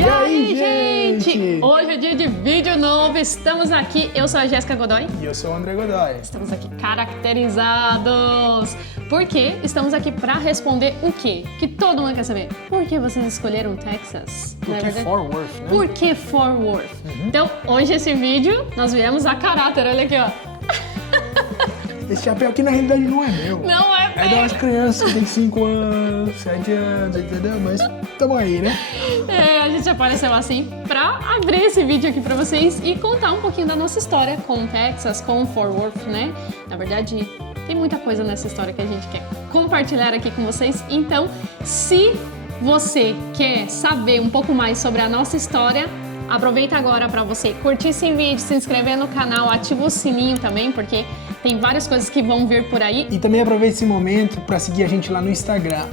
E aí, gente? Hoje é dia de vídeo novo, estamos aqui, eu sou a Jéssica Godoy. E eu sou o André Godoy. Estamos aqui caracterizados. Por quê? Estamos aqui para responder o quê? Que todo mundo quer saber. Por que vocês escolheram Texas? Por que Fort Worth, né? Por que Fort Worth? Então, hoje esse vídeo, nós viemos a caráter, olha aqui, ó. Esse chapéu aqui na realidade não é meu. Não é É de umas crianças que tem 5 anos, 7 anos, entendeu? Mas tamo aí, né? A gente apareceu assim pra abrir esse vídeo aqui pra vocês e contar um pouquinho da nossa história com Texas, com Fort Worth, né? Na verdade, tem muita coisa nessa história que a gente quer compartilhar aqui com vocês. Então, se você quer saber um pouco mais sobre a nossa história, aproveita agora para você curtir esse vídeo, se inscrever no canal, ativa o sininho também, porque tem várias coisas que vão vir por aí. E também aproveita esse momento para seguir a gente lá no Instagram,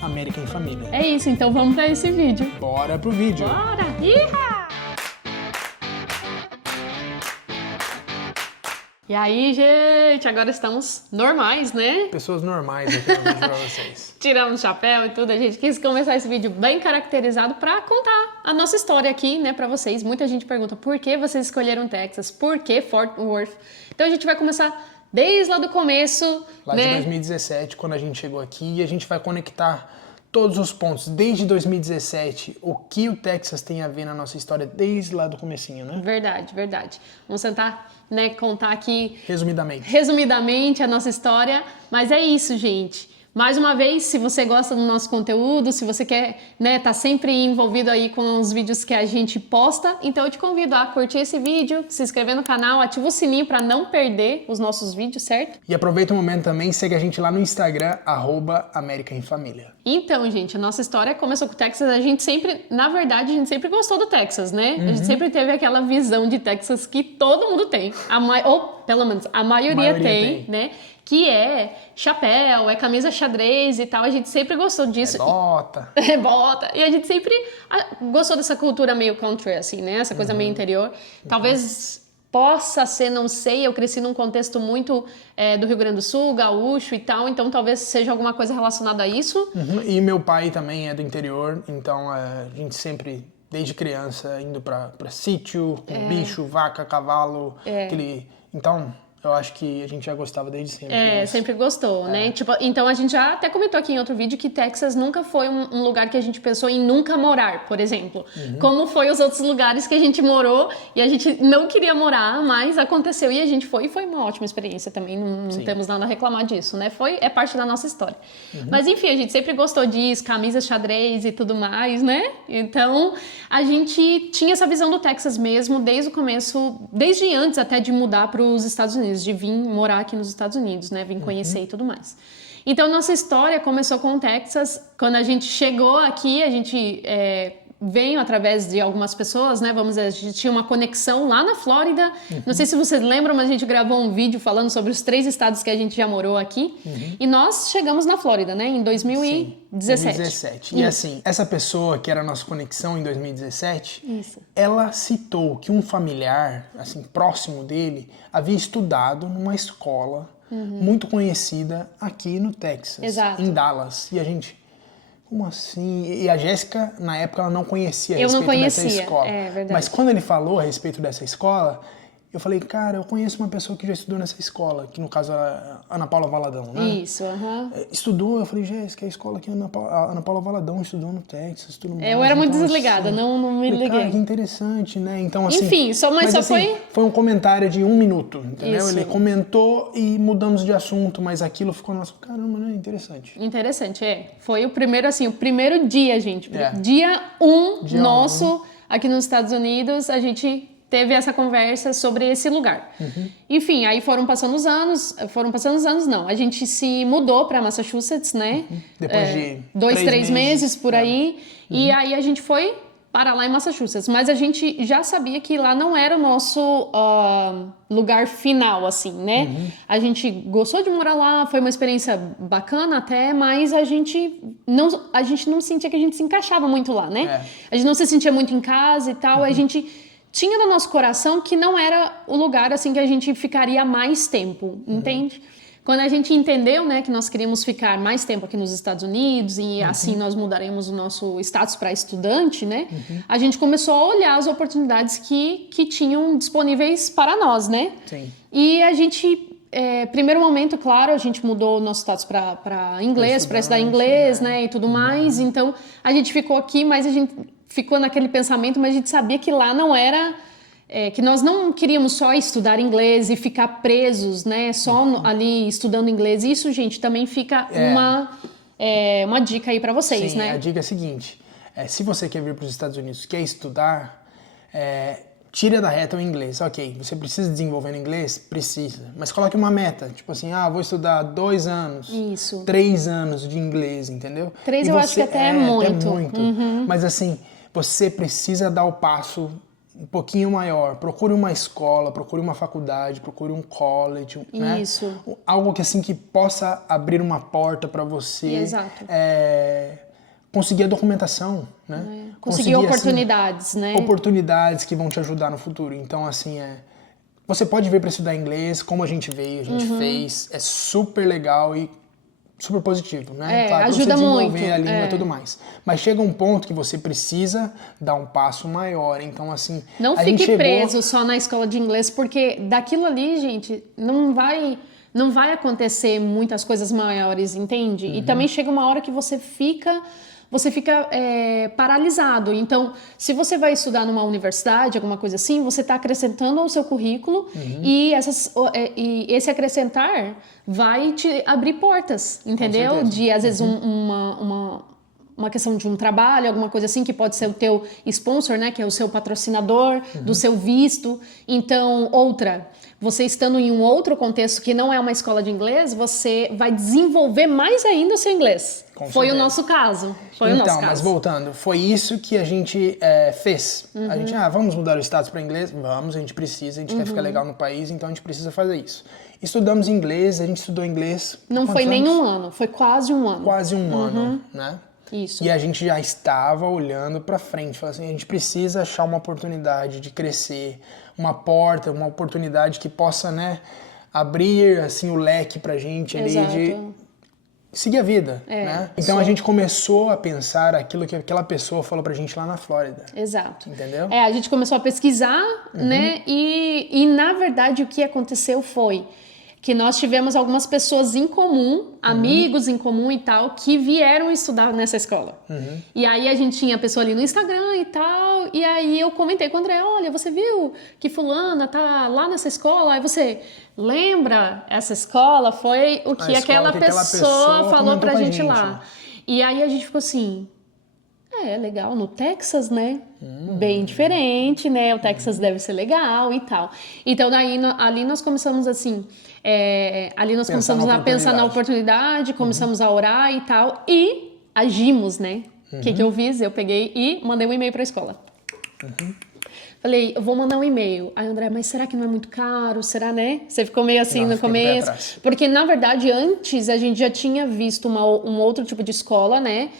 @AmericanFamília. É isso, então vamos para esse vídeo. Bora pro vídeo. Bora! Iha! E aí, gente, agora estamos normais, né? Pessoas normais aqui no vídeo pra vocês. Tiramos o chapéu e tudo, a gente quis começar esse vídeo bem caracterizado para contar a nossa história aqui, né, para vocês. Muita gente pergunta por que vocês escolheram Texas, por que Fort Worth. Então a gente vai começar desde lá do começo, Lá de 2017, quando a gente chegou aqui, e a gente vai conectar todos os pontos, desde 2017, o que o Texas tem a ver na nossa história desde lá do comecinho, né? Verdade, verdade. Vamos tentar, né, contar aqui resumidamente a nossa história, mas é isso, gente. Mais uma vez, se você gosta do nosso conteúdo, se você quer, né, tá sempre envolvido aí com os vídeos que a gente posta, então eu te convido a curtir esse vídeo, se inscrever no canal, ativa o sininho para não perder os nossos vídeos, certo? E aproveita o momento também, segue a gente lá no Instagram, @AmericanFamília. Então, gente, a nossa história começou com o Texas, a gente sempre, na verdade, a gente sempre gostou do Texas, né? A gente sempre teve aquela visão de Texas que todo mundo tem, ou pelo menos a maioria tem, né? Que é chapéu, é camisa xadrez e tal, a gente sempre gostou disso. É bota. É bota. E a gente sempre gostou dessa cultura meio country, assim, né? Essa coisa meio interior. Talvez possa ser, não sei, eu cresci num contexto muito do Rio Grande do Sul, gaúcho e tal, então talvez seja alguma coisa relacionada a isso. E meu pai também é do interior, então a gente sempre, desde criança, indo pra sítio, com bicho, vaca, cavalo, Então, eu acho que a gente já gostava desde sempre. Sempre gostou, né? Tipo, então a gente já até comentou aqui em outro vídeo que Texas nunca foi um lugar que a gente pensou em nunca morar, por exemplo. Como foi os outros lugares que a gente morou e a gente não queria morar, mas aconteceu e a gente foi, e foi uma ótima experiência também, não temos nada a reclamar disso, né? É parte da nossa história. Mas enfim, a gente sempre gostou disso, camisas xadrez e tudo mais, né? Então, a gente tinha essa visão do Texas mesmo desde o começo, desde antes até de mudar para os Estados Unidos, de vir morar aqui nos Estados Unidos, né? Vim conhecer e tudo mais. Então, nossa história começou com o Texas. Quando a gente chegou aqui, a gente veio através de algumas pessoas, né? Vamos dizer, a gente tinha uma conexão lá na Flórida. Não sei se vocês lembram, mas a gente gravou um vídeo falando sobre os 3 estados que a gente já morou aqui. E nós chegamos na Flórida, né? Em 2017. 2017. E assim, essa pessoa que era a nossa conexão em 2017, ela citou que um familiar, assim, próximo dele, havia estudado numa escola muito conhecida aqui no Texas. Exato. Em Dallas. E a gente... Como assim? E a Jéssica, na época, ela não conhecia dessa escola. Verdade. Mas quando ele falou a respeito dessa escola, eu falei, cara, eu conheço uma pessoa que já estudou nessa escola, que no caso era Ana Paula Valadão, né? Isso, Estudou, eu falei, Jéssica, a escola que a Ana Paula Valadão estudou no Texas, tudo mais. Eu era muito então, desligada, assim, não me liguei. Cara, que interessante, né? Então, assim... Enfim, mas só foi... Foi um comentário de 1 minuto, entendeu? Isso. Ele comentou e mudamos de assunto, mas aquilo ficou nosso... Caramba, né? Interessante. Interessante, Foi o primeiro dia, gente. Dia 1 nosso aqui nos Estados Unidos, a gente teve essa conversa sobre esse lugar. Enfim, aí foram passando os anos, não, a gente se mudou para Massachusetts, né? Depois de 2-3 meses por aí, e aí a gente foi para lá em Massachusetts, mas a gente já sabia que lá não era o nosso lugar final, assim, né? A gente gostou de morar lá, foi uma experiência bacana até, mas a gente não sentia que a gente se encaixava muito lá, né? A gente não se sentia muito em casa e tal, a gente tinha no nosso coração que não era o lugar, assim, que a gente ficaria mais tempo, entende? Quando a gente entendeu, né, que nós queríamos ficar mais tempo aqui nos Estados Unidos e assim nós mudaremos o nosso status para estudante, né, a gente começou a olhar as oportunidades que tinham disponíveis para nós, né? Sim. E a gente, primeiro momento, claro, a gente mudou o nosso status para inglês, para estudar inglês, né, e tudo mais. Então, a gente ficou aqui, mas a gente ficou naquele pensamento, mas a gente sabia que lá não era... que nós não queríamos só estudar inglês e ficar presos, né, só ali estudando inglês. Isso, gente, também fica uma dica aí para vocês, Sim, né? A dica é a seguinte, se você quer vir para os Estados Unidos, quer estudar, tira da reta o inglês. Ok, você precisa desenvolver o inglês? Precisa. Mas coloque uma meta, tipo assim, vou estudar 2 anos, Isso. 3 anos de inglês, entendeu? 3 eu acho que até é muito. Até muito. Mas assim, você precisa dar o passo um pouquinho maior. Procure uma escola, procure uma faculdade, procure um college, né? Isso. Algo que assim que possa abrir uma porta para você. Exato. Conseguir a documentação, né? Conseguir oportunidades, assim, né? Oportunidades que vão te ajudar no futuro. Então, assim, você pode vir para estudar inglês, como a gente veio, a gente fez. É super legal e super positivo, né? Claro, ajuda pra você desenvolver muito, a língua e tudo mais. Mas chega um ponto que você precisa dar um passo maior. Então, assim... Não fique preso só na escola de inglês, porque daquilo ali, gente, não vai acontecer muitas coisas maiores, entende? E também chega uma hora que você fica paralisado. Então, se você vai estudar numa universidade, alguma coisa assim, você está acrescentando ao seu currículo e esse acrescentar vai te abrir portas, entendeu? De, às vezes, uma questão de um trabalho, alguma coisa assim, que pode ser o teu sponsor, né? Que é o seu patrocinador, do seu visto. Então, você estando em um outro contexto que não é uma escola de inglês, você vai desenvolver mais ainda o seu inglês. Foi o nosso caso. Mas voltando, foi isso que a gente fez. A gente, vamos mudar o status para inglês? Vamos, a gente precisa, a gente quer ficar legal no país, então a gente precisa fazer isso. Estudamos inglês, a gente estudou inglês... Não foi nem um ano, foi quase um ano. Quase um ano, né? Isso. E a gente já estava olhando para frente, falando assim, a gente precisa achar uma oportunidade de crescer, uma porta, uma oportunidade que possa, né, abrir assim o leque pra gente ali de seguir a vida, né? Então a gente começou a pensar aquilo que aquela pessoa falou pra gente lá na Flórida. Exato. Entendeu? A gente começou a pesquisar, né? E na verdade o que aconteceu foi que nós tivemos algumas pessoas em comum, amigos em comum e tal, que vieram estudar nessa escola. E aí a gente tinha a pessoa ali no Instagram e tal, e aí eu comentei com o André, olha, você viu que fulana tá lá nessa escola? Aí você lembra, essa escola foi o que aquela pessoa falou pra gente lá. E aí a gente ficou assim... legal, no Texas, né? Bem diferente, né? O Texas deve ser legal e tal. Então, daí, ali nós começamos assim... ali nós começamos a pensar na oportunidade, começamos a orar e tal. E agimos, né? O que eu fiz? Eu peguei e mandei um e-mail para a escola. Falei, eu vou mandar um e-mail. Aí, André, mas será que não é muito caro? Será, né? Você ficou meio assim no começo. Porque, na verdade, antes a gente já tinha visto um outro tipo de escola, né?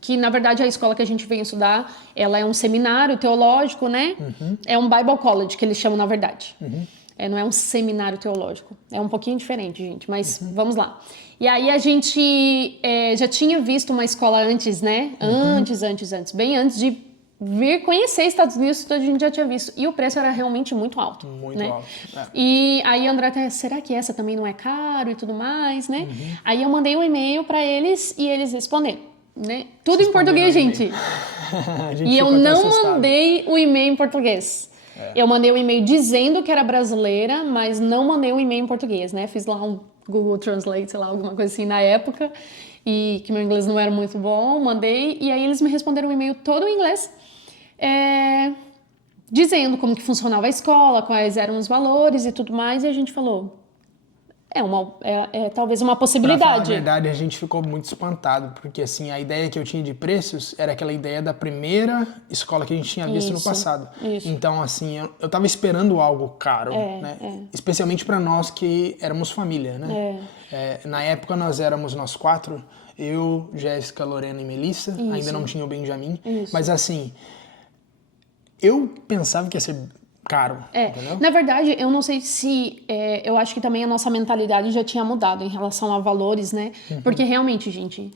Que na verdade a escola que a gente veio estudar, ela é um seminário teológico, né? É um Bible College que eles chamam na verdade. Não é um seminário teológico, é um pouquinho diferente, gente, mas vamos lá. E aí a gente já tinha visto uma escola antes, né? Antes, bem antes de vir conhecer Estados Unidos, a gente já tinha visto. E o preço era realmente muito alto. Muito alto. E aí André até, será que essa também não é caro e tudo mais, né? Aí eu mandei um e-mail para eles e eles responderam, né? Tudo em português, gente. E eu não mandei o e-mail em português. Eu mandei um e-mail dizendo que era brasileira, mas não mandei um e-mail em português, né? Fiz lá um Google Translate, sei lá, alguma coisa assim na época. E que meu inglês não era muito bom, mandei. E aí eles me responderam um e-mail todo em inglês. Dizendo como que funcionava a escola, quais eram os valores e tudo mais, e a gente falou, talvez uma possibilidade. Pra falar a verdade, a gente ficou muito espantado, porque assim, a ideia que eu tinha de preços era aquela ideia da primeira escola que a gente tinha visto no passado. Então, assim, eu tava esperando algo caro, né? Especialmente para nós que éramos família, né? Na época nós éramos nós 4, eu, Jéssica, Lorena e Melissa, ainda não tinha o Benjamin, mas assim... Eu pensava que ia ser caro, entendeu? Na verdade, eu não sei se... eu acho que também a nossa mentalidade já tinha mudado em relação a valores, né? Porque realmente, gente,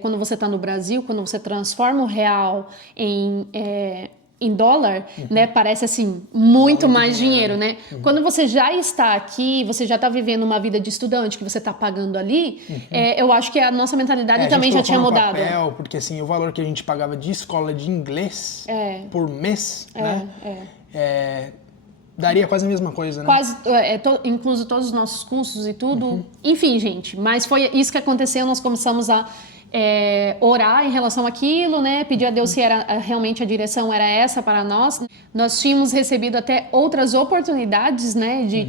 quando você tá no Brasil, quando você transforma o real em dólar, né? Parece assim, muito mais dinheiro, né? Quando você já está aqui, você já está vivendo uma vida de estudante que você está pagando ali, eu acho que a nossa mentalidade também já tinha mudado. Papel, porque assim, o valor que a gente pagava de escola de inglês por mês, né? Daria quase a mesma coisa, né? Quase, incluso todos os nossos cursos e tudo. Enfim, gente, mas foi isso que aconteceu, nós começamos a orar em relação àquilo, né? Pedir a Deus se realmente a direção era essa para nós. Nós tínhamos recebido até outras oportunidades, né? De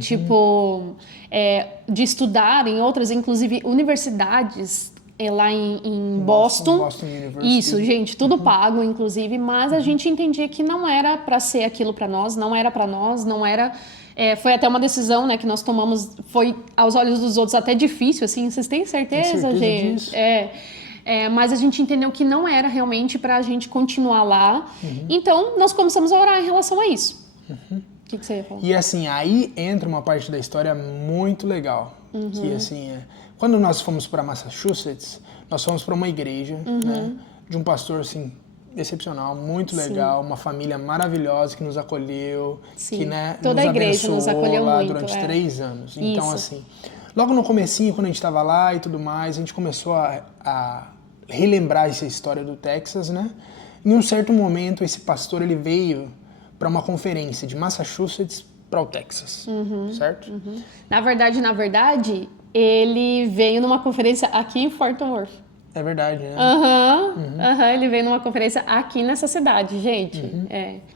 de estudar em outras, inclusive universidades lá em Boston. Boston University. Isso, gente, tudo pago, inclusive, mas a gente entendia que não era para ser aquilo para nós, não era para nós, não era... foi até uma decisão, né, que nós tomamos, foi aos olhos dos outros até difícil, assim, vocês têm certeza, gente? Disso? Mas a gente entendeu que não era realmente pra gente continuar lá. Então, nós começamos a orar em relação a isso. O que você ia falar? E assim, aí entra uma parte da história muito legal. Que assim, quando nós fomos para Massachusetts, nós fomos para uma igreja, né, de um pastor, assim, excepcional, muito legal, uma família maravilhosa que nos acolheu, que, né, toda a igreja nos acolheu lá muito, durante 3 anos. Então, Isso. assim, logo no comecinho, quando a gente estava lá e tudo mais, a gente começou a relembrar essa história do Texas, né? Em um certo momento, esse pastor, ele veio para uma conferência de Massachusetts para o Texas, certo? Na verdade, ele veio numa conferência aqui em Fort Worth. É verdade, né? Ele veio numa conferência aqui nessa cidade, gente.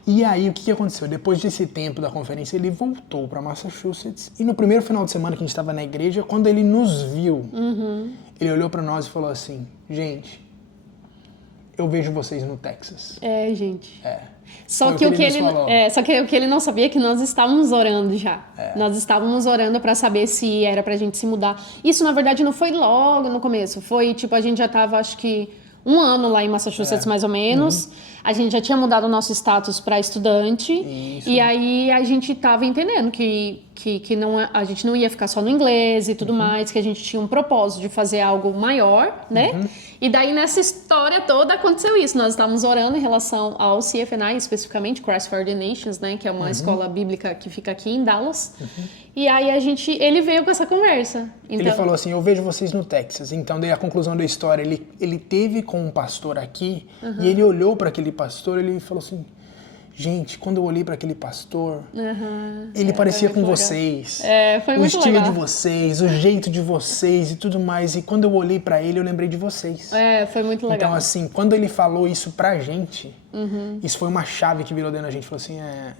E aí, o que aconteceu? Depois desse tempo da conferência, ele voltou para Massachusetts. E no primeiro final de semana que a gente estava na igreja, quando ele nos viu, ele olhou para nós e falou assim: gente, eu vejo vocês no Texas. Gente. Só que o que ele não sabia é que nós estávamos orando já. Nós estávamos orando para saber se era pra gente se mudar. Isso, na verdade, não foi logo no começo. Foi, tipo, a gente já tava, acho que, 1 ano lá em Massachusetts, mais ou menos. A gente já tinha mudado o nosso status para estudante. Isso. E aí a gente tava entendendo que não, a gente não ia ficar só no inglês e tudo mais, que a gente tinha um propósito de fazer algo maior, né? E daí nessa história toda aconteceu isso. Nós estávamos orando em relação ao CFNI, especificamente, Christ for the Nations, né? Que é uma escola bíblica que fica aqui em Dallas. E aí ele veio com essa conversa. Então, ele falou assim: eu vejo vocês no Texas. Então, daí a conclusão da história, ele teve com um pastor aqui, e ele olhou para aquele pastor, ele falou assim: gente, quando eu olhei para aquele pastor, ele parecia com vocês. Foi o muito estilo legal. de vocês, o jeito de vocês e tudo mais. E quando eu olhei para ele, eu lembrei de vocês. Foi muito legal. Então, assim, quando ele falou isso pra gente, isso foi uma chave que virou dentro da gente. Falou assim: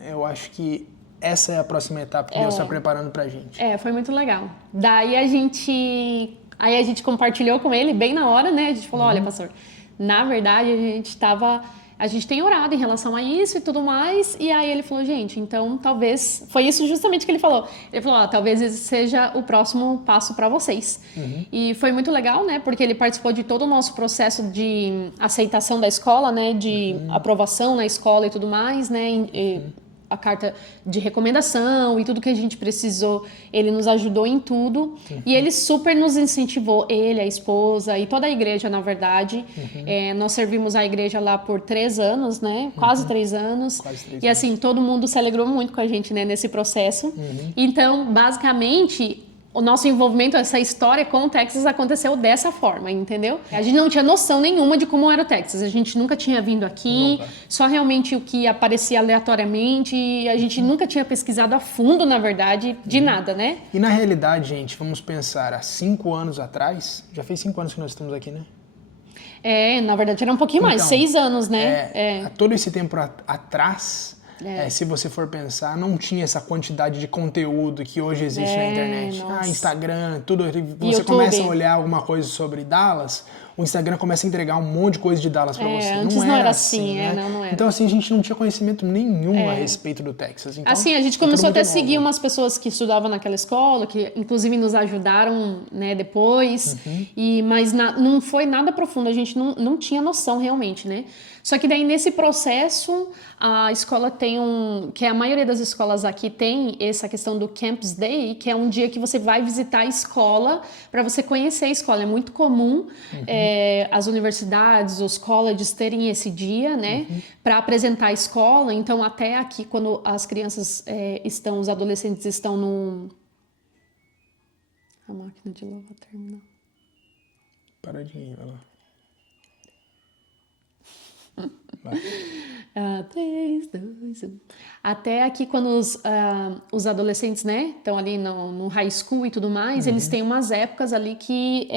eu acho que essa é a próxima etapa que Deus está preparando pra gente. Foi muito legal. Daí a gente compartilhou com ele bem na hora, né? A gente falou: olha, pastor, na verdade a gente tem orado em relação a isso e tudo mais. E aí ele falou: gente, então talvez... Foi isso justamente que ele falou. Ele falou: talvez esse seja o próximo passo para vocês. E foi muito legal, né? Porque ele participou de todo o nosso processo de aceitação da escola, né? De aprovação na escola e tudo mais, né? A carta de recomendação e tudo que a gente precisou, ele nos ajudou em tudo. E ele super nos incentivou, ele, a esposa e toda a igreja, na verdade. Nós servimos a igreja lá por 3 anos, né? Quase 3 anos. E assim, todo mundo se alegrou muito com a gente, né? Nesse processo. Então, basicamente, o nosso envolvimento, essa história com o Texas aconteceu dessa forma, entendeu? A gente não tinha noção nenhuma de como era o Texas. A gente nunca tinha vindo aqui, só realmente o que aparecia aleatoriamente. E a gente nunca tinha pesquisado a fundo, na verdade, de nada, né? E na realidade, gente, vamos pensar, há 5 anos atrás, já fez 5 anos que nós estamos aqui, né? Na verdade era um pouquinho mais, 6 anos, né? Há todo esse tempo atrás... se você for pensar, não tinha essa quantidade de conteúdo que hoje existe na internet. Instagram, tudo. Você YouTube. começa a olhar alguma coisa sobre Dallas, o Instagram começa a entregar um monte de coisa de Dallas pra você. Antes não era assim, né? Não era. Então, assim, a gente não tinha conhecimento nenhum a respeito do Texas. Então, assim, a gente começou até a seguir umas pessoas que estudavam naquela escola, que inclusive nos ajudaram, né, depois, mas não foi nada profundo, a gente não tinha noção realmente, né? Só que daí nesse processo, a escola tem que a maioria das escolas aqui tem essa questão do Campus Day, que é um dia que você vai visitar a escola para você conhecer a escola. É muito comum as universidades, os colleges terem esse dia, né, para apresentar a escola. Então até aqui, quando as crianças os adolescentes estão no... A máquina de lavar terminou. Paradinho, vai lá. 3, 2, 1. Até aqui quando os adolescentes, né, estão ali no high school e tudo mais, eles têm umas épocas ali que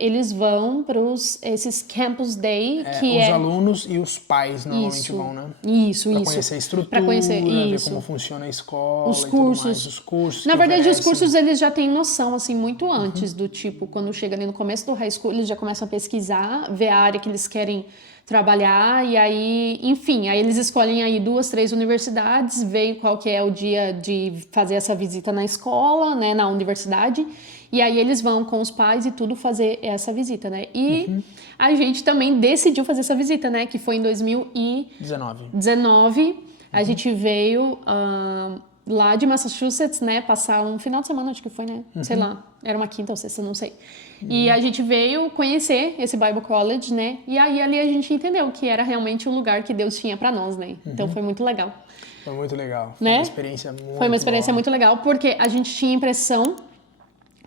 eles vão para esses Campus Day, que os alunos e os pais normalmente vão, né? Isso. Pra conhecer a estrutura, ver como funciona a escola, os cursos. os cursos. Na verdade, os cursos eles já têm noção, assim, muito antes do tipo, quando chega ali no começo do high school, eles já começam a pesquisar, ver a área que eles querem trabalhar, e aí, enfim, aí eles escolhem aí 2, 3 universidades, veem qual que é o dia de fazer essa visita na escola, né, na universidade, e aí eles vão com os pais e tudo fazer essa visita, né, e a gente também decidiu fazer essa visita, né, que foi em 2019, a gente veio lá de Massachusetts, né, passar um final de semana, acho que foi, né, sei lá, era uma quinta ou sexta, não sei. E a gente veio conhecer esse Bible College, né, e aí ali a gente entendeu que era realmente o lugar que Deus tinha pra nós, né, então foi muito legal. Foi muito legal, né? Uma experiência muito Foi uma experiência boa. muito legal, porque a gente tinha a impressão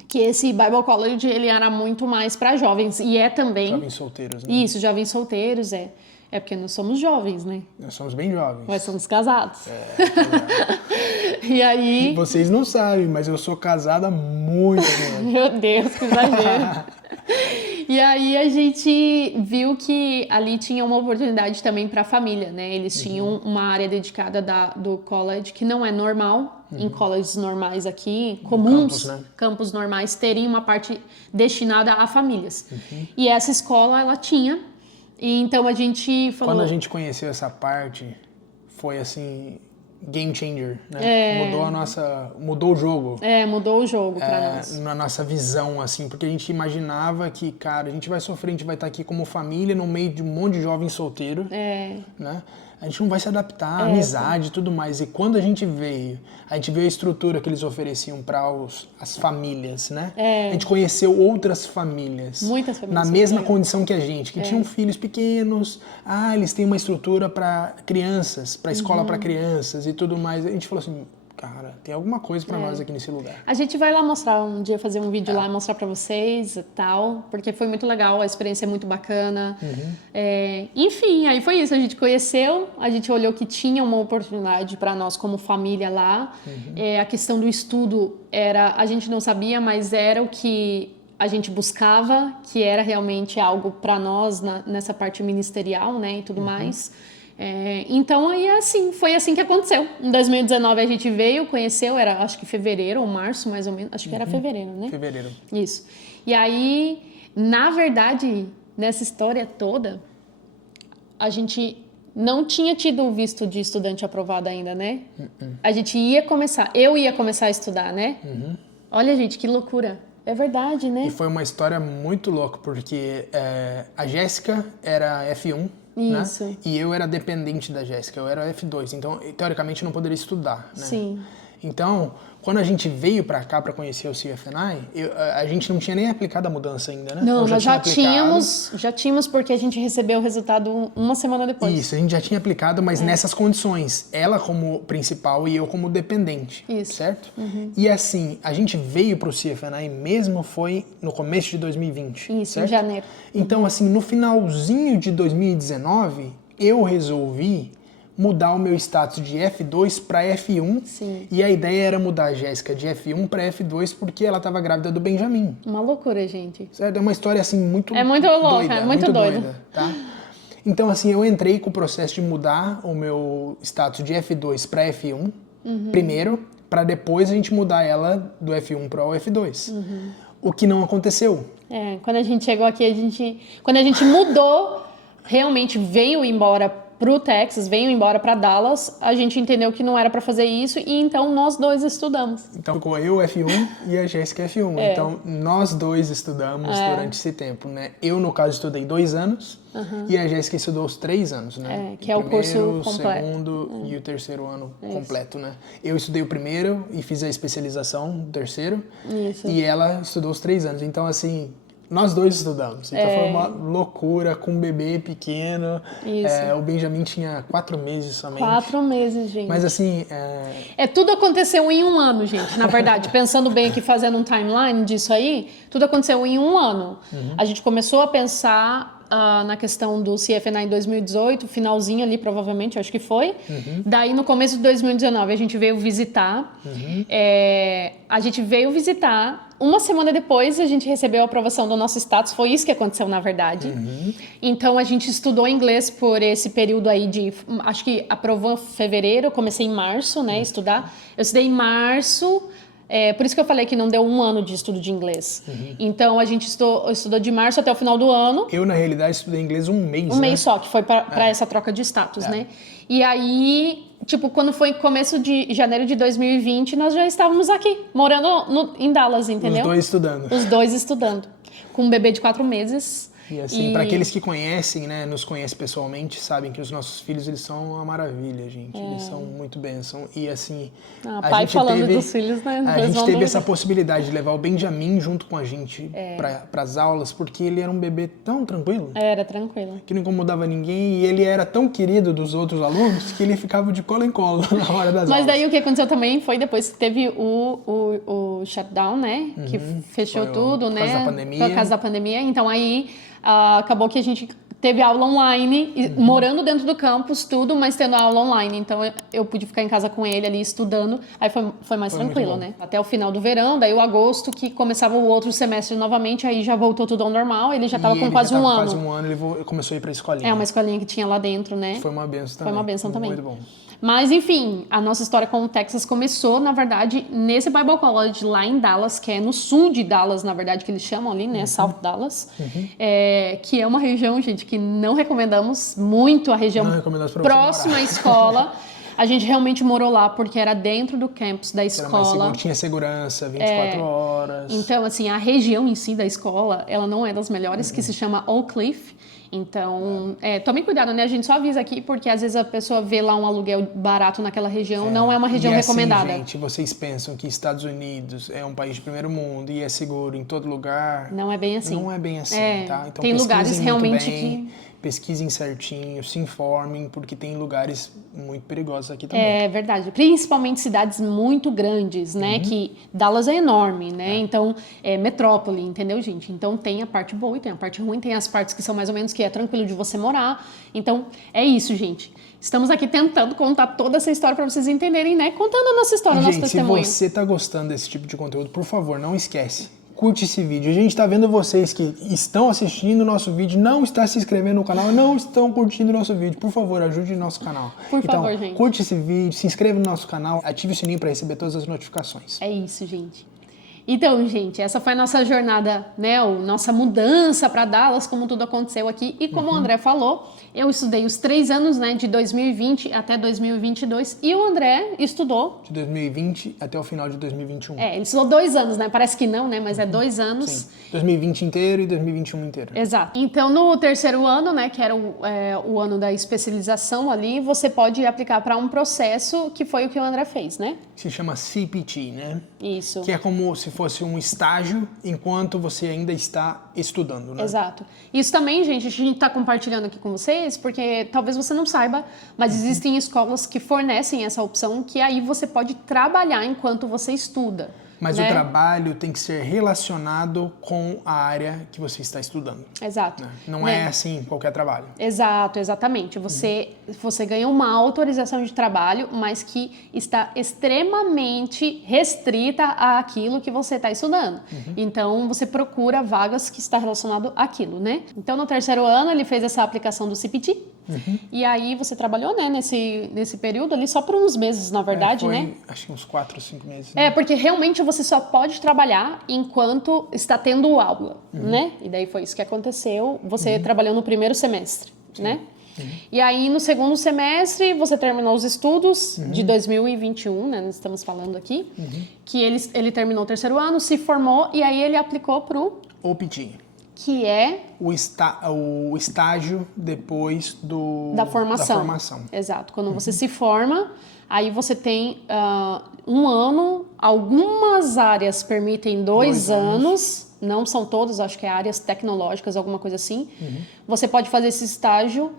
que esse Bible College, ele era muito mais pra jovens, e é também. Jovens solteiros, né? Isso, jovens solteiros, é porque nós somos jovens, né? Nós somos bem jovens. Nós somos casados. E aí... Vocês não sabem, mas eu sou casada há muito tempo. Meu Deus, que exagero. E aí a gente viu que ali tinha uma oportunidade também para a família, né? Eles tinham uma área dedicada do college que não é normal, em colleges normais aqui, comuns, campus normais, terem uma parte destinada a famílias. E essa escola, ela tinha. E então a gente falou... Quando a gente conheceu essa parte, foi assim... game changer, né? Mudou o jogo. Mudou o jogo pra nós. Na nossa visão, assim, porque a gente imaginava que, cara, a gente vai sofrer, a gente vai estar aqui como família, no meio de um monte de jovem solteiro, né? A gente não vai se adaptar, amizade e tudo mais. E quando a gente veio a estrutura que eles ofereciam para as famílias, né? A gente conheceu outras famílias. Muitas famílias. Na mesma condição que a gente, que tinham filhos pequenos. Eles têm uma estrutura para crianças, para escola para crianças e tudo mais. A gente falou assim, cara, tem alguma coisa para nós aqui nesse lugar. A gente vai lá mostrar um dia, fazer um vídeo lá e mostrar para vocês e tal, porque foi muito legal, a experiência é muito bacana. Enfim, aí foi isso, a gente conheceu, a gente olhou que tinha uma oportunidade para nós como família lá. A questão do estudo a gente não sabia, mas era o que a gente buscava, que era realmente algo para nós nessa parte ministerial, né, e tudo mais. Então aí foi assim que aconteceu. Em 2019 a gente veio, conheceu, era acho que fevereiro ou março mais ou menos, acho que era fevereiro, né? Fevereiro. Isso. E aí, na verdade, nessa história toda, a gente não tinha tido o visto de estudante aprovado ainda, né? A gente eu ia começar a estudar, né? Olha, gente, que loucura. É verdade, né? E foi uma história muito louca, porque a Jéssica era F1, isso. Né? E eu era dependente da Jéssica, eu era F2, então teoricamente eu não poderia estudar, né? Sim. Então, quando a gente veio pra cá pra conhecer o CFNI, a gente não tinha nem aplicado a mudança ainda, né? Não, nós já tínhamos porque a gente recebeu o resultado uma semana depois. Isso, a gente já tinha aplicado, mas nessas condições. Ela como principal e eu como dependente, certo? E assim, a gente veio pro CFNI mesmo foi no começo de 2020, Isso, certo? em janeiro. Então, assim, no finalzinho de 2019, eu resolvi mudar o meu status de F2 para F1. Sim. E a ideia era mudar a Jéssica de F1 para F2 porque ela estava grávida do Benjamin. Uma loucura, gente. Certo? É uma história assim muito louca, é muito doida. Tá? Então assim, eu entrei com o processo de mudar o meu status de F2 para F1 primeiro, para depois a gente mudar ela do F1 para o F2. o que não aconteceu. Quando a gente chegou aqui, quando a gente mudou, realmente veio embora pro Texas, veio embora para Dallas, a gente entendeu que não era para fazer isso e então nós dois estudamos. Então ficou eu F1 e a Jéssica F1. Então nós dois estudamos durante esse tempo, né? Eu, no caso, estudei 2 anos e a Jéssica estudou os 3 anos, né? Que é o curso completo. O segundo e o terceiro ano completo, né? Eu estudei o primeiro e fiz a especialização do terceiro. Isso. E ela estudou os 3 anos. Então, assim... Nós dois estudamos, então foi uma loucura, com um bebê pequeno. O Benjamin tinha 4 meses somente. 4 meses, gente. Mas assim... Tudo aconteceu em 1 ano, gente, na verdade. Pensando bem aqui, fazendo um timeline disso aí, tudo aconteceu em 1 ano. A gente começou a pensar na questão do CFNA em 2018, finalzinho ali, provavelmente, acho que foi. Daí, no começo de 2019, a gente veio visitar. A gente veio visitar... 1 semana depois, a gente recebeu a aprovação do nosso status. Foi isso que aconteceu, na verdade. Então, a gente estudou inglês por esse período aí de... Acho que aprovou em fevereiro, eu comecei em março, né, estudar. Eu estudei em março... por isso que eu falei que não deu 1 ano de estudo de inglês. Então, a gente estudou de março até o final do ano. Eu, na realidade, estudei inglês 1 mês, Um mês só, que foi para essa troca de status, né? E aí, tipo, quando foi começo de janeiro de 2020, nós já estávamos aqui, morando em Dallas, entendeu? Os 2 estudando. Com um bebê de 4 meses. E assim, para aqueles que conhecem, né, nos conhecem pessoalmente, sabem que os nossos filhos, eles são uma maravilha, gente. Eles são muito bênção. E assim, pai falando dos filhos, né? A gente teve essa possibilidade de levar o Benjamin junto com a gente para as aulas, porque ele era um bebê tão tranquilo. Era tranquilo. Que não incomodava ninguém. E ele era tão querido dos outros alunos que ele ficava de cola em cola na hora das aulas. Mas daí o que aconteceu também foi depois que teve o shutdown, né? Que fechou tudo, né? Por causa da pandemia. Então aí... acabou que a gente teve aula online, morando dentro do campus, tudo, mas tendo aula online. Então, eu pude ficar em casa com ele ali, estudando. Aí foi mais tranquilo, né? Até o final do verão, daí o agosto, que começava o outro semestre novamente, aí já voltou tudo ao normal. Ele já estava com quase 1 ano. Quase 1 ano, ele começou a ir para a escolinha. Uma escolinha que tinha lá dentro, né? Foi uma benção também. Foi uma benção também. Muito bom. Mas, enfim, a nossa história com o Texas começou, na verdade, nesse Bible College lá em Dallas, que é no sul de Dallas, na verdade, que eles chamam ali, né? South Dallas. Que é uma região, gente, que não recomendamos muito, a região próxima à escola. A gente realmente morou lá porque era dentro do campus da escola. Tinha segurança 24 horas. Então, assim, a região em si da escola, ela não é das melhores, que se chama Oak Cliff. Então, tome cuidado, né? A gente só avisa aqui porque às vezes a pessoa vê lá um aluguel barato naquela região, não é uma região recomendada. Assim, gente, vocês pensam que Estados Unidos é um país de primeiro mundo e é seguro em todo lugar? Não é bem assim. Não é bem assim, tá? Então, tem lugares realmente que... Pesquisem certinho, se informem, porque tem lugares muito perigosos aqui também. É verdade. Principalmente cidades muito grandes, né? Que Dallas é enorme, né? Então, é metrópole, entendeu, gente? Então, tem a parte boa e tem a parte ruim. Tem as partes que são mais ou menos que é tranquilo de você morar. Então, é isso, gente. Estamos aqui tentando contar toda essa história para vocês entenderem, né? Contando a nossa história, o nosso testemunho. Se você tá gostando desse tipo de conteúdo, por favor, não esquece. Curte esse vídeo. A gente está vendo vocês que estão assistindo o nosso vídeo, não está se inscrevendo no canal, não estão curtindo o nosso vídeo. Por favor, ajude o nosso canal. Por favor, gente. Curte esse vídeo, se inscreva no nosso canal, ative o sininho para receber todas as notificações. É isso, gente. Então, gente, essa foi a nossa jornada, né? Nossa mudança para Dallas, como tudo aconteceu aqui. E como o André falou, eu estudei os 3 anos, né? De 2020 até 2022. E o André estudou... De 2020 até o final de 2021. Ele estudou 2 anos, né? Parece que não, né? Mas é 2 anos. Sim. 2020 inteiro e 2021 inteiro. Exato. Então, no terceiro ano, né? Que era o ano da especialização ali, você pode aplicar para um processo que foi o que o André fez, né? Se chama CPT, né? Isso. Que é como se fosse um estágio enquanto você ainda está estudando, né? Exato. Isso também, gente, a gente está compartilhando aqui com vocês, porque talvez você não saiba, mas existem escolas que fornecem essa opção, que aí você pode trabalhar enquanto você estuda. Mas né? O trabalho tem que ser relacionado com a área que você está estudando. Exato. Né? Não é assim qualquer trabalho. Exato, exatamente. Você ganha uma autorização de trabalho, mas que está extremamente restrita àquilo que você está estudando. Então, você procura vagas que está relacionado àquilo, né? Então, no terceiro ano, ele fez essa aplicação do CPT, E aí você trabalhou, né, nesse período ali só por uns meses, na verdade, foi, né? Acho que uns 4 ou 5 meses. Né? Porque realmente você só pode trabalhar enquanto está tendo aula, né? E daí foi isso que aconteceu. Você trabalhou no primeiro semestre, né? E aí, no segundo semestre, você terminou os estudos de 2021, né? Nós estamos falando aqui. Que ele terminou o terceiro ano, se formou e aí ele aplicou pro... OPT. Que é... O estágio depois da formação. Exato. Quando você se forma, aí você tem 1 ano. Algumas áreas permitem 2 anos. Não são todas, acho que é áreas tecnológicas, alguma coisa assim. Você pode fazer esse estágio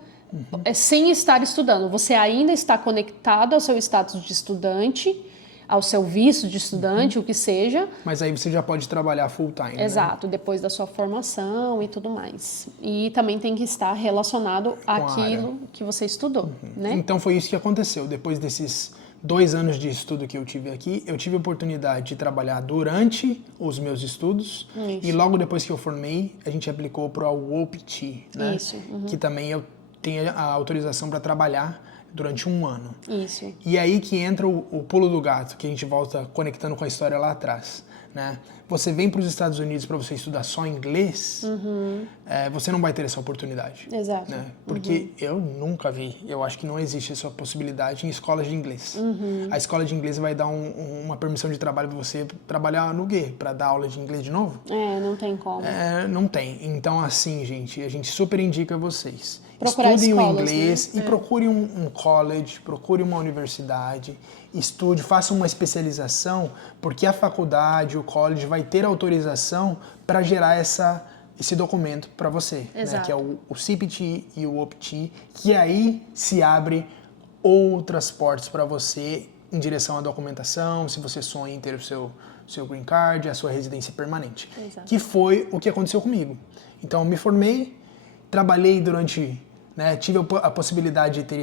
sem estar estudando. Você ainda está conectado ao seu status de estudante, ao seu visto de estudante, o que seja. Mas aí você já pode trabalhar full time, Exato, né? Depois da sua formação e tudo mais. E também tem que estar relacionado àquilo que você estudou, né? Então foi isso que aconteceu. Depois desses 2 anos de estudo que eu tive aqui, eu tive a oportunidade de trabalhar durante os meus estudos. E logo depois que eu formei, a gente aplicou para o OPT, né? Isso. Que também eu tenho a autorização para trabalhar durante 1 ano. Isso. E aí que entra o pulo do gato, que a gente volta conectando com a história lá atrás, né? Você vem para os Estados Unidos para você estudar só inglês, você não vai ter essa oportunidade. Exato. Né? Porque eu nunca vi, eu acho que não existe essa possibilidade em escolas de inglês. A escola de inglês vai dar uma permissão de trabalho para você trabalhar no quê? Para dar aula de inglês de novo? Não tem como. Não tem. Então, assim, gente, a gente super indica vocês. Procurar Estudem escolas, o inglês, né? e procure um college, procure uma universidade, estude, faça uma especialização, porque a faculdade, o college vai ter autorização para gerar esse documento para você, né? Que é o CPT e o OPT, que aí se abre outras portas para você em direção à documentação, se você sonha em ter o seu green card, a sua residência permanente. Exato. Que foi o que aconteceu comigo. Então, eu me formei, trabalhei durante... Né, tive a possibilidade de ter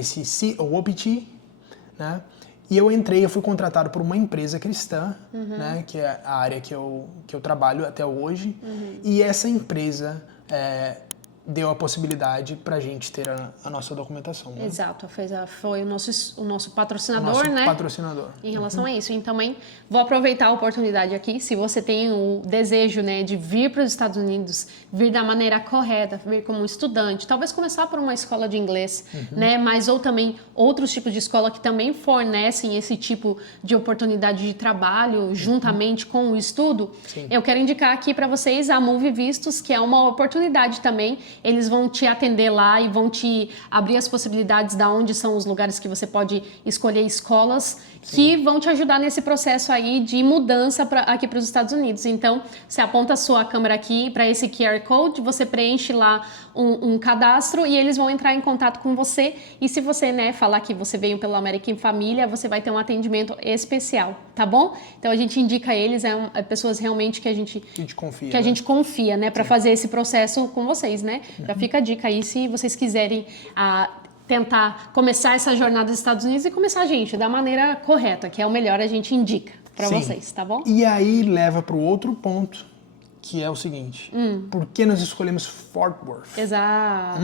o OPT, né, e eu fui contratado por uma empresa cristã, né, que é a área que eu trabalho até hoje, e essa empresa deu a possibilidade para a gente ter a nossa documentação. Né? Exato, foi o nosso patrocinador, né? Patrocinador. Em relação a isso. E também vou aproveitar a oportunidade aqui, se você tem o desejo, né, de vir para os Estados Unidos, vir da maneira correta, vir como estudante, talvez começar por uma escola de inglês, né? Mas ou também outros tipos de escola que também fornecem esse tipo de oportunidade de trabalho juntamente com o estudo. Sim. Eu quero indicar aqui para vocês a Move Vistos, que é uma oportunidade também. Eles vão te atender lá e vão te abrir as possibilidades de onde são os lugares que você pode escolher escolas que vão te ajudar nesse processo aí de mudança aqui para os Estados Unidos. Então, você aponta a sua câmera aqui para esse QR Code, você preenche lá um cadastro e eles vão entrar em contato com você. E se você, né, falar que você veio pelo American Família, você vai ter um atendimento especial, tá bom? Então, a gente indica eles, pessoas realmente que a gente confia, que a gente confia, né, para fazer esse processo com vocês, né? Já fica a dica aí se vocês quiserem tentar começar essa jornada dos Estados Unidos e começar, gente, da maneira correta, que é o melhor, a gente indica para vocês, tá bom? E aí leva para o outro ponto, que é o seguinte, por que nós escolhemos Fort Worth? Exato.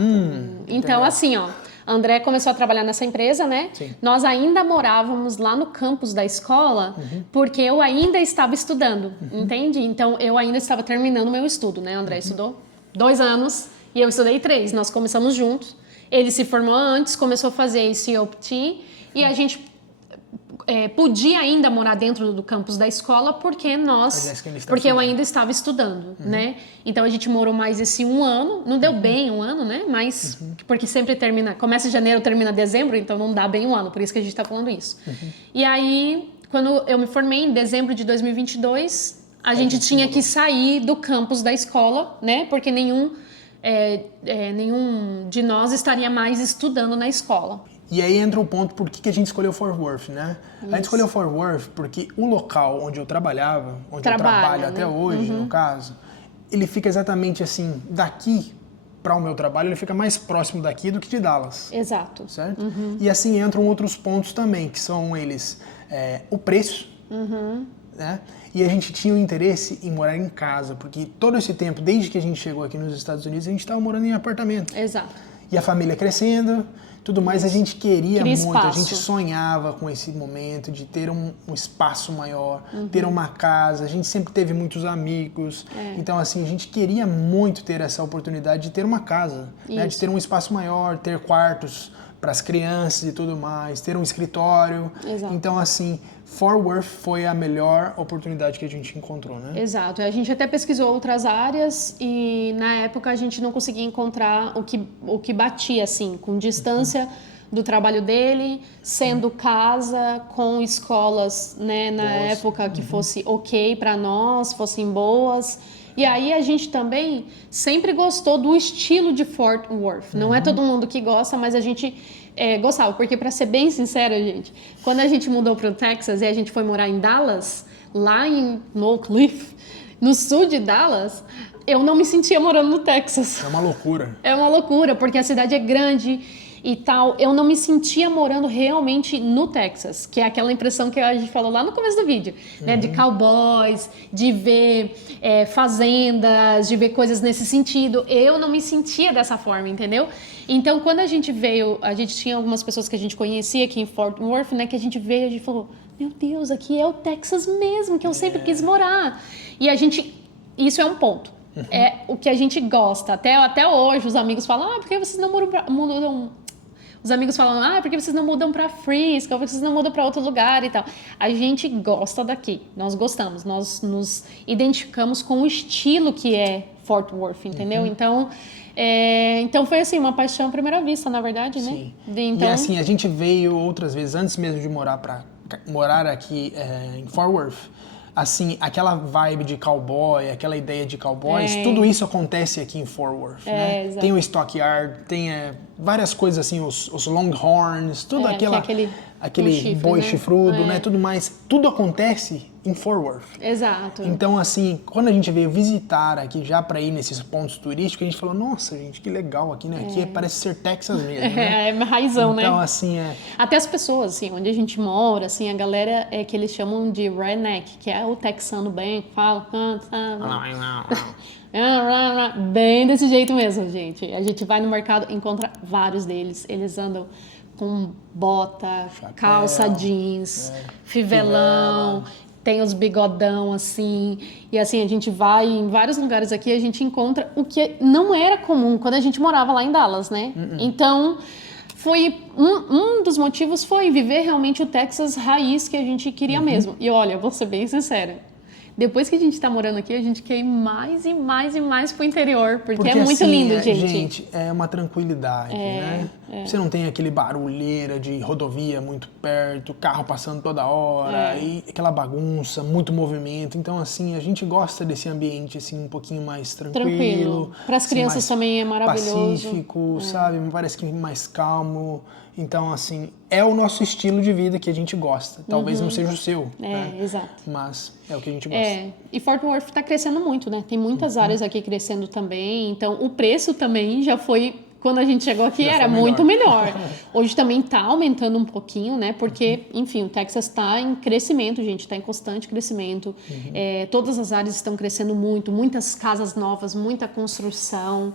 Então, assim, ó, André começou a trabalhar nessa empresa, né? Sim. Nós ainda morávamos lá no campus da escola, porque eu ainda estava estudando, entende? Então, eu ainda estava terminando o meu estudo, né? André estudou 2 anos e eu estudei 3, nós começamos juntos. Ele se formou antes, começou a fazer esse OPT e a gente podia ainda morar dentro do campus da escola porque eu ainda estava estudando, né? Então a gente morou mais esse 1 ano, não deu bem 1 ano, né? Mas porque sempre começa em janeiro, termina em dezembro, então não dá bem 1 ano, por isso que a gente está falando isso. E aí, quando eu me formei em dezembro de 2022, a gente tinha que sair do campus da escola, né? Porque nenhum de nós estaria mais estudando na escola. E aí entra o ponto por que a gente escolheu Fort Worth, né? A gente escolheu Fort Worth porque o local onde eu trabalhava, onde eu trabalho até hoje, no caso, ele fica exatamente assim, daqui para o meu trabalho, ele fica mais próximo daqui do que de Dallas. Exato. Certo? E assim entram outros pontos também, que são eles, o preço, né? E a gente tinha o interesse em morar em casa, porque todo esse tempo, desde que a gente chegou aqui nos Estados Unidos, a gente estava morando em apartamento. Exato. E a família crescendo, tudo mais, a gente queria muito, espaço. a gente sonhava com esse momento de ter um espaço maior, ter uma casa, a gente sempre teve muitos amigos, então assim, a gente queria muito ter essa oportunidade de ter uma casa, né? De ter um espaço maior, ter quartos para as crianças e tudo mais, ter um escritório. Exato. Então assim, Fort Worth foi a melhor oportunidade que a gente encontrou, né? Exato. A gente até pesquisou outras áreas e na época a gente não conseguia encontrar o que batia, assim, com distância do trabalho dele, sendo casa, com escolas, né, na época que fosse ok para nós, fossem boas. E aí a gente também sempre gostou do estilo de Fort Worth. Não é todo mundo que gosta, mas a gente gostava. Porque, para ser bem sincera, gente, quando a gente mudou para o Texas e a gente foi morar em Dallas, lá no Oak Cliff, no sul de Dallas, eu não me sentia morando no Texas. É uma loucura. É uma loucura, porque a cidade é grande e tal. Eu não me sentia morando realmente no Texas, que é aquela impressão que a gente falou lá no começo do vídeo, né? De cowboys, de ver fazendas, de ver coisas nesse sentido. Eu não me sentia dessa forma, entendeu? Então, quando a gente veio, a gente tinha algumas pessoas que a gente conhecia aqui em Fort Worth, né? Que a gente veio e a gente falou, meu Deus, aqui é o Texas mesmo, que eu sempre quis morar. E a gente, isso é um ponto. É o que a gente gosta. Até hoje os amigos falam, por que vocês não mudam? Os amigos falam, por que vocês não mudam para Frisco? Por que vocês não mudam para outro lugar e tal? A gente gosta daqui. Nós gostamos. Nós nos identificamos com o estilo que é Fort Worth, entendeu? Então foi assim, uma paixão à primeira vista, na verdade, né? Sim. Então... E assim, a gente veio outras vezes, antes mesmo de morar aqui em Fort Worth, assim, aquela vibe de cowboy, aquela ideia de cowboys, tudo isso acontece aqui em Fort Worth, né? Exato. Tem o Stockyard, tem várias coisas assim, os Longhorns, tudo aquele chifre, boi né? chifrudo, né? Tudo mais, tudo acontece em Fort Worth. Exato. Então, assim, quando a gente veio visitar aqui já para ir nesses pontos turísticos, a gente falou, nossa, gente, que legal aqui, né? Aqui parece ser Texas mesmo, né? É raizão, né? Então, assim, Até as pessoas, assim, onde a gente mora, assim, a galera que eles chamam de redneck, que é o texano bem, fala, canta, bem desse jeito mesmo, gente. A gente vai no mercado, encontra vários deles. Eles andam com bota, chapéu, calça jeans, fivelão, tem os bigodão, assim. E assim, a gente vai em vários lugares aqui, a gente encontra o que não era comum quando a gente morava lá em Dallas, né? Então... foi um dos motivos foi viver realmente o Texas raiz que a gente queria mesmo. E olha, vou ser bem sincera, depois que a gente tá morando aqui, a gente quer ir mais e mais e mais pro interior, porque é muito assim, lindo, gente. Gente, é uma tranquilidade, né? Você não tem aquele barulheira de rodovia muito perto, carro passando toda hora, e aquela bagunça, muito movimento. Então, assim, a gente gosta desse ambiente, assim, um pouquinho mais tranquilo. Para as assim, crianças também é maravilhoso. Pacífico, sabe? Parece que mais calmo. Então, assim, é o nosso estilo de vida que a gente gosta. Talvez não seja o seu, né? Exato. Mas é o que a gente gosta. E Fort Worth está crescendo muito, né? Tem muitas áreas aqui crescendo também. Então, o preço também já foi... Quando a gente chegou aqui, era muito melhor. Hoje também está aumentando um pouquinho, né? Porque, enfim, o Texas está em crescimento, gente. Está em constante crescimento. Todas as áreas estão crescendo muito. Muitas casas novas, muita construção.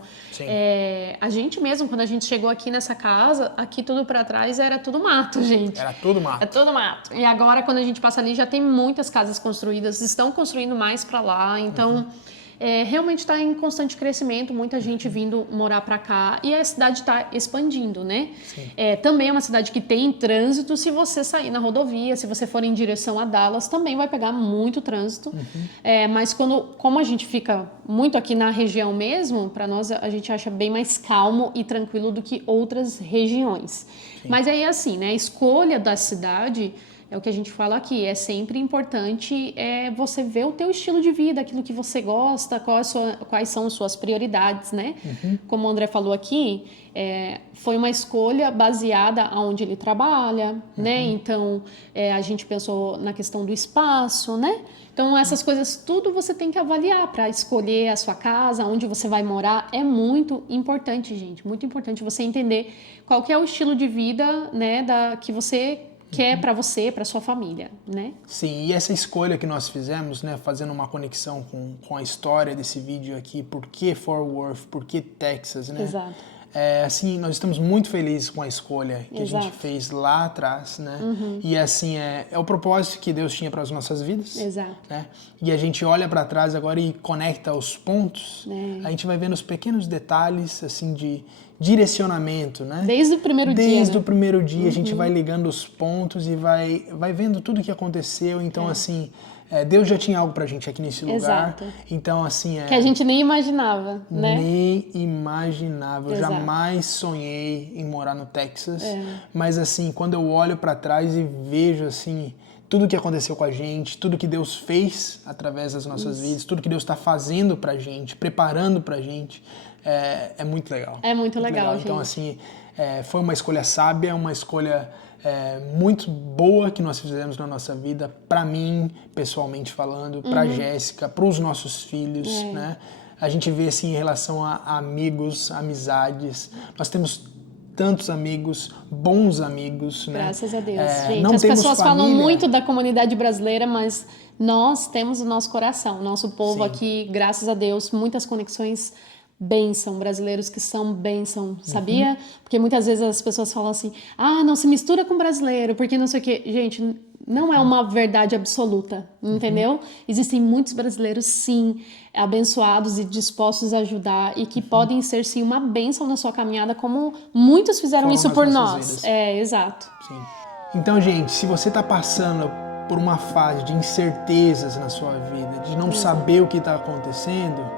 A gente mesmo, quando a gente chegou aqui nessa casa, aqui tudo para trás era tudo mato, gente. Era tudo mato. É tudo mato. E agora, quando a gente passa ali, já tem muitas casas construídas. Estão construindo mais para lá. Então... realmente está em constante crescimento, muita gente vindo morar para cá e a cidade está expandindo, né? Também é uma cidade que tem trânsito. Se você sair na rodovia, se você for em direção a Dallas, também vai pegar muito trânsito. Mas como a gente fica muito aqui na região mesmo, para nós a gente acha bem mais calmo e tranquilo do que outras regiões. Mas aí assim, né? A escolha da cidade... é o que a gente fala aqui, é sempre importante você ver o teu estilo de vida, aquilo que você gosta, quais são as suas prioridades, né? Como o André falou aqui, foi uma escolha baseada onde ele trabalha, né? Então, a gente pensou na questão do espaço, né? Então, essas coisas tudo você tem que avaliar para escolher a sua casa, onde você vai morar. É muito importante, gente, muito importante você entender qual que é o estilo de vida, né, que você quer para você, para sua família, né? Sim, e essa escolha que nós fizemos, né, fazendo uma conexão com a história desse vídeo aqui, por que Fort Worth, por que Texas, né? Exato. assim, nós estamos muito felizes com a escolha que Exato. a gente fez lá atrás, né? E assim, é o propósito que Deus tinha para as nossas vidas. Exato. Né? E a gente olha para trás agora e conecta os pontos, a gente vai vendo os pequenos detalhes, assim, de direcionamento, né? Desde o primeiro dia, Desde né? o primeiro dia a gente vai ligando os pontos e vai vendo tudo o que aconteceu. Então, assim, Deus já tinha algo pra gente aqui nesse lugar. Exato. Então, assim... Que a gente nem imaginava, né? Nem imaginava. Eu Exato. jamais sonhei em morar no Texas. Mas, assim, quando eu olho pra trás e vejo, assim, tudo que aconteceu com a gente, tudo que Deus fez através das nossas vidas, tudo que Deus está fazendo pra gente, preparando pra gente, é muito legal. É muito legal, gente. Então, assim, foi uma escolha sábia, uma escolha muito boa que nós fizemos na nossa vida, pra mim, pessoalmente falando, pra Jéssica, pros nossos filhos, né? A gente vê, assim, em relação a amigos, amizades, nós temos tantos amigos, bons amigos, né? Graças a Deus, gente. Não As temos pessoas família. falam muito da comunidade brasileira, mas nós temos o nosso coração, nosso povo aqui, graças a Deus, muitas conexões bênção, brasileiros que são bênção, sabia? Porque muitas vezes as pessoas falam assim, não se mistura com brasileiro, porque não sei o quê. Gente, não é uma verdade absoluta, entendeu? Existem muitos brasileiros, sim, abençoados e dispostos a ajudar e que podem ser, sim, uma bênção na sua caminhada, como muitos fizeram isso por nós. Exato. Sim. Então, gente, se você está passando por uma fase de incertezas na sua vida, de não saber o que está acontecendo,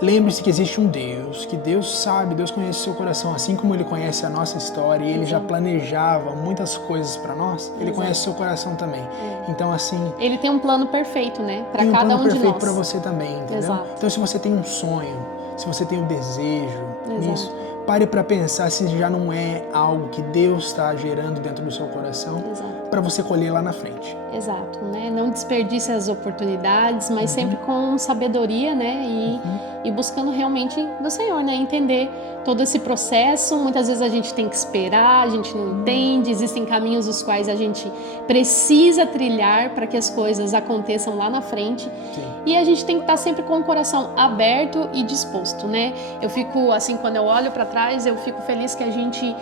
lembre-se que existe um Deus, que Deus sabe, Deus conhece o seu coração, assim como Ele conhece a nossa história e Ele já planejava muitas coisas para nós, Ele conhece o seu coração também. Então, assim... Ele tem um plano perfeito, né? Para cada um de nós. Tem um plano perfeito para você também, entendeu? Exato. Então, se você tem um sonho, se você tem um desejo nisso, pare para pensar se já não é algo que Deus está gerando dentro do seu coração para você colher lá na frente. Exato, né? Não desperdice as oportunidades, mas sempre com sabedoria, né? E buscando realmente do Senhor, né? Entender todo esse processo. Muitas vezes a gente tem que esperar, a gente não entende, existem caminhos os quais a gente precisa trilhar para que as coisas aconteçam lá na frente. E a gente tem que estar sempre com o coração aberto e disposto, né? Eu fico, assim, quando eu olho para trás, eu fico feliz que a gente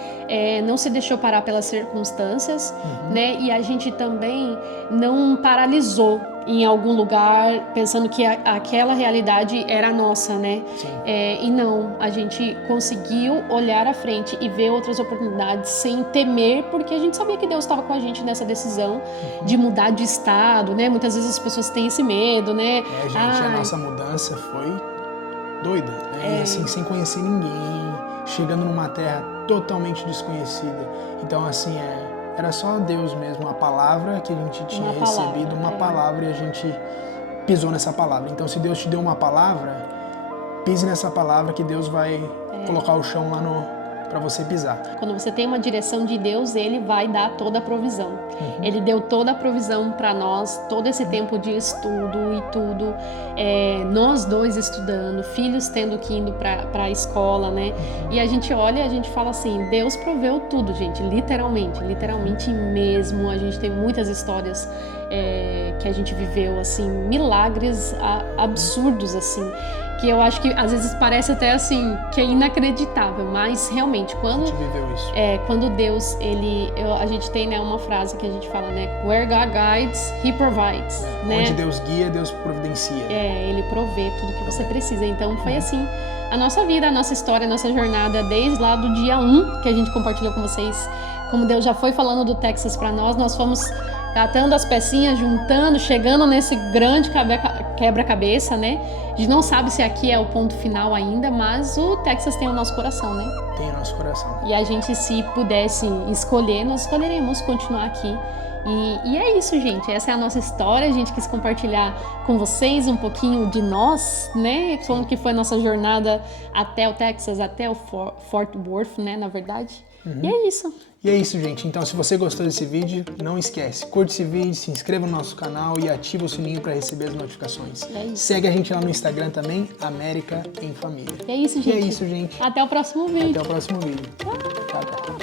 não se deixou parar pelas circunstâncias, né? E a gente também não paralisou em algum lugar pensando que aquela realidade era nossa, né? E não, a gente conseguiu olhar à frente e ver outras oportunidades sem temer, porque a gente sabia que Deus estava com a gente nessa decisão de mudar de estado, né? Muitas vezes as pessoas têm esse medo, né? Gente, a nossa mudança foi doida, né? E assim, sem conhecer ninguém, chegando numa terra totalmente desconhecida. Então, assim, era só Deus mesmo, a palavra que a gente tinha recebido, uma palavra, e a gente pisou nessa palavra. Então, se Deus te deu uma palavra, pise nessa palavra que Deus vai colocar o chão lá para você pisar. Quando você tem uma direção de Deus, Ele vai dar toda a provisão. Ele deu toda a provisão para nós, todo esse tempo de estudo e tudo. Nós dois estudando, filhos tendo que ir para a escola, né? E a gente olha e a gente fala assim, Deus proveu tudo, gente, literalmente mesmo. A gente tem muitas histórias que a gente viveu, assim, milagres absurdos, assim, que eu acho que às vezes parece até assim, que é inacreditável, mas realmente, quando... A gente viveu isso. Quando Deus, a gente tem, né, uma frase que a gente fala, né, where God guides, He provides, né? Onde Deus guia, Deus providencia. Ele provê tudo que você precisa, então foi assim, a nossa vida, a nossa história, a nossa jornada, desde lá do dia 1, que a gente compartilhou com vocês, como Deus já foi falando do Texas para nós fomos catando as pecinhas, juntando, chegando nesse grande quebra-cabeça, né? A gente não sabe se aqui é o ponto final ainda, mas o Texas tem o nosso coração, né? Tem o nosso coração. E a gente, se pudesse escolher, nós escolheremos continuar aqui. E é isso, gente. Essa é a nossa história. A gente quis compartilhar com vocês um pouquinho de nós, né? Como que foi a nossa jornada até o Texas, até o Fort Worth, né? Na verdade. E é isso. E é isso, gente. Então, se você gostou desse vídeo, não esquece, curte esse vídeo, se inscreva no nosso canal e ativa o sininho para receber as notificações. Segue a gente lá no Instagram também, América em Família. E é isso, gente. E é isso, gente. Até o próximo vídeo. Até o próximo vídeo. Tchau, tchau.